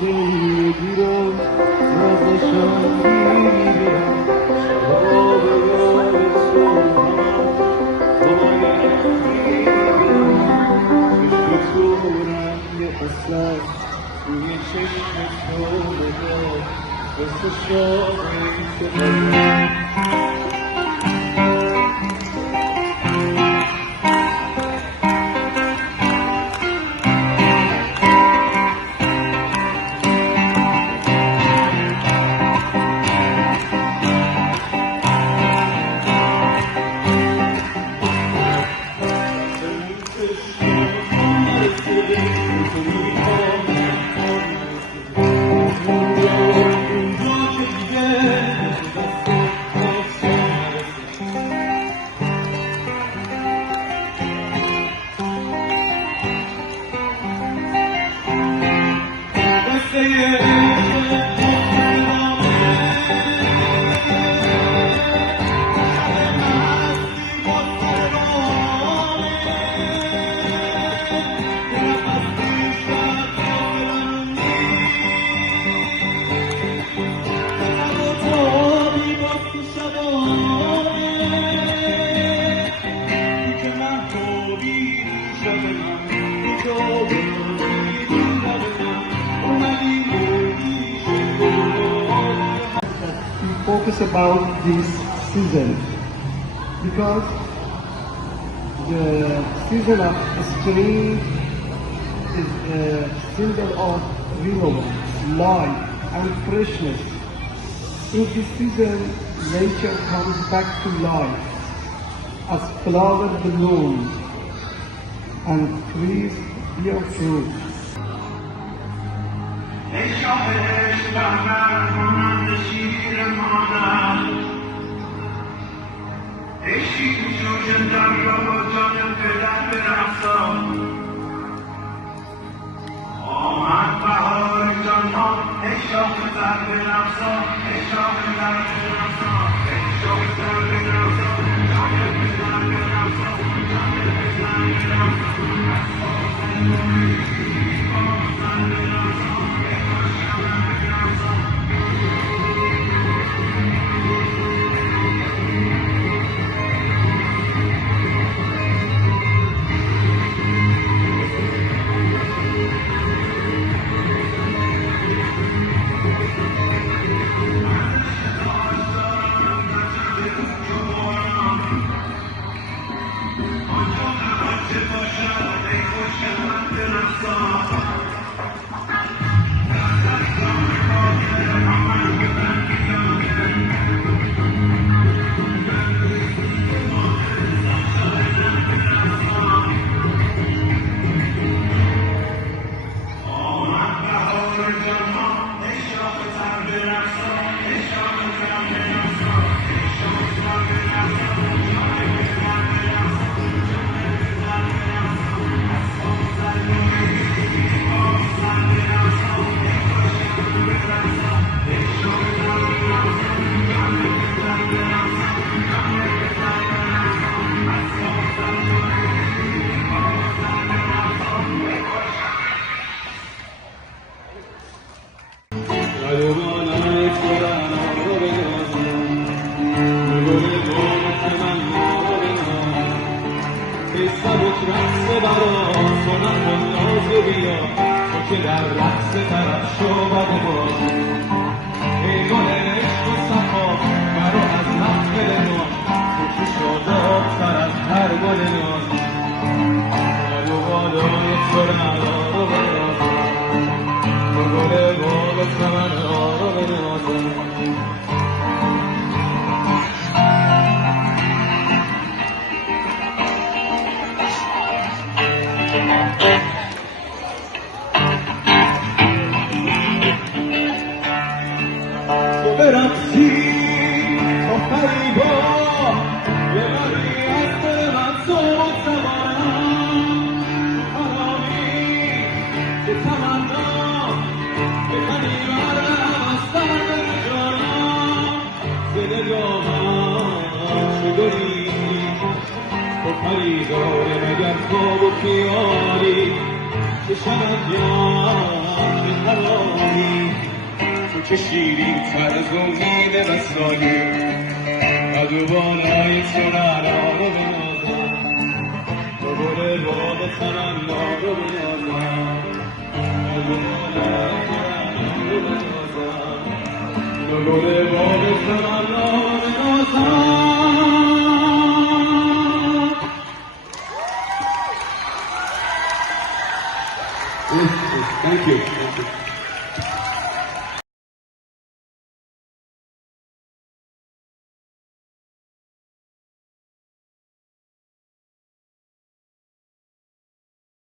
دیرم ازشم میگیرم شراب یاد صبحم باید میگیرم چشم تو رنگ اصل توی چشم تو نگاه مثل شاقی که focus about this season because the season of spring is a symbol of renewal, life and freshness. In this season, nature comes back to life as flowers bloom and trees bear fruit. که در رقص طرف شعبد باز ای گل عشق و صفا مرا از محفل ناز تو که شاداب‌تر از هر گل ناز بال و بالای تو رعنا رو بنازم تو گل باغ تمنا رو بنازم برقصی با فریبا ببری از دل من صبح زمانم آرامی به تمنا بکنی برم از سر جانم زنده من شدری تو پریداره مگر خواب و خیالی چشمت جان که تمام که شیرین ترزونیده و سالی ادوبانای سنانا رو بنازم دوباره باد تمنا رو بنازم ادوبانای سنانا رو بنازم دوباره باد تمنا رو بنازم. Thank you.